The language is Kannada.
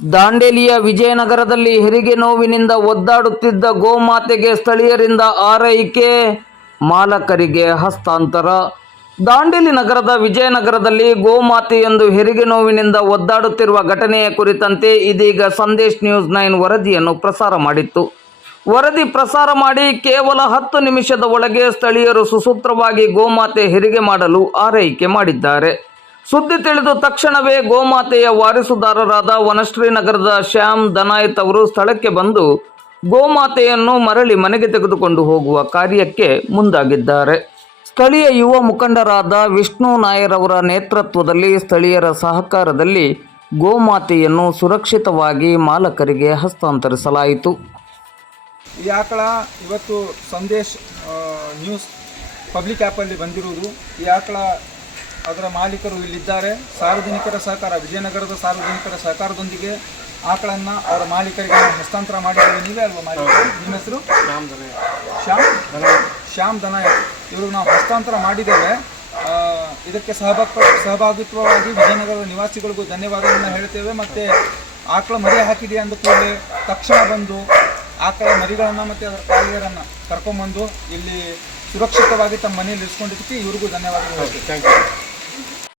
ದಾಂಡೇಲಿಯ ವಿಜಯನಗರದಲ್ಲಿ ಹೆರಿಗೆ ನೋವಿನಿಂದ ಒದ್ದಾಡುತ್ತಿದ್ದ ಗೋಮಾತೆಗೆ ಸ್ಥಳೀಯರಿಂದ ಆರೈಕೆ, ಮಾಲಕರಿಗೆ ಹಸ್ತಾಂತರ. ದಾಂಡೇಲಿ ನಗರದ ವಿಜಯನಗರದಲ್ಲಿ ಗೋಮಾತೆಯೊಂದು ಹೆರಿಗೆ ನೋವಿನಿಂದ ಒದ್ದಾಡುತ್ತಿರುವ ಘಟನೆಯ ಕುರಿತಂತೆ ಇದೀಗ ಸಂದೇಶ್ ನ್ಯೂಸ್ 9 ವರದಿಯನ್ನು ಪ್ರಸಾರ ಮಾಡಿತ್ತು. ವರದಿ ಪ್ರಸಾರ ಮಾಡಿ ಕೇವಲ 10 ನಿಮಿಷದ ಒಳಗೆ ಸ್ಥಳೀಯರು ಸುಸೂತ್ರವಾಗಿ ಗೋಮಾತೆ ಹೆರಿಗೆ ಮಾಡಲು ಆರೈಕೆ ಮಾಡಿದ್ದಾರೆ. ಸುದ್ದಿ ತಿಳಿದ ತಕ್ಷಣವೇ ಗೋಮಾತೆಯ ವಾರಸುದಾರರಾದ ವನಶ್ರೀ ನಗರದ ಶ್ಯಾಮ್ ದನಾಯತ್ ಅವರು ಸ್ಥಳಕ್ಕೆ ಬಂದು ಗೋಮಾತೆಯನ್ನು ಮರಳಿ ಮನೆಗೆ ತೆಗೆದುಕೊಂಡು ಹೋಗುವ ಕಾರ್ಯಕ್ಕೆ ಮುಂದಾಗಿದ್ದಾರೆ. ಸ್ಥಳೀಯ ಯುವ ಮುಖಂಡರಾದ ವಿಷ್ಣು ನಾಯರ್ ಅವರ ನೇತೃತ್ವದಲ್ಲಿ ಸ್ಥಳೀಯರ ಸಹಕಾರದಲ್ಲಿ ಗೋಮಾತೆಯನ್ನು ಸುರಕ್ಷಿತವಾಗಿ ಮಾಲಕರಿಗೆ ಹಸ್ತಾಂತರಿಸಲಾಯಿತು. ಈ ಆಕಳ ಇವತ್ತು ಸಂದೇಶ್ ನ್ಯೂಸ್ ಪಬ್ಲಿಕ್ ಆ್ಯಪಲ್ಲಿ ಬಂದಿರುವುದು. ಈ ಆಕಳ ಅದರ ಮಾಲೀಕರು ಇಲ್ಲಿದ್ದಾರೆ. ಸಾರ್ವಜನಿಕರ ಸಹಕಾರ, ವಿಜಯನಗರದ ಸಾರ್ವಜನಿಕರ ಸಹಕಾರದೊಂದಿಗೆ ಆಕಳನ್ನು ಅವರ ಮಾಲೀಕರಿಗೆ ಹಸ್ತಾಂತರ ಮಾಡಿದ್ದೇವೆ. ನೀವೇ ಅಲ್ವಾ ಮಾಲೀಕ? ನಿಮ್ಮ ಹೆಸರು? ಶ್ಯಾಮ್ ದನಾಯಕ್. ಇವರು ನಾವು ಹಸ್ತಾಂತರ ಮಾಡಿದ್ದೇವೆ. ಇದಕ್ಕೆ ಸಹಭಾಗಿತ್ವವಾಗಿ ವಿಜಯನಗರದ ನಿವಾಸಿಗಳಿಗೂ ಧನ್ಯವಾದಗಳನ್ನು ಹೇಳ್ತೇವೆ. ಮತ್ತು ಆಕಳ ಮರಿ ಹಾಕಿದೆ ಅಂದ ಕೂಡಲೇ ತಕ್ಷಣ ಬಂದು ಆಕಳ ಮರಿಗಳನ್ನು ಮತ್ತು ಅದರ ತಾಯಿಯರನ್ನು ಕರ್ಕೊಂಡ್ಬಂದು ಇಲ್ಲಿ ಸುರಕ್ಷಿತವಾಗಿ ತಮ್ಮ ಮನೆಯಲ್ಲಿ ಇರಿಸ್ಕೊಂಡಿದ್ದಕ್ಕೆ ಇವ್ರಿಗೂ ಧನ್ಯವಾದಗಳು ಹೇಳ್ತೇವೆ. Thank you.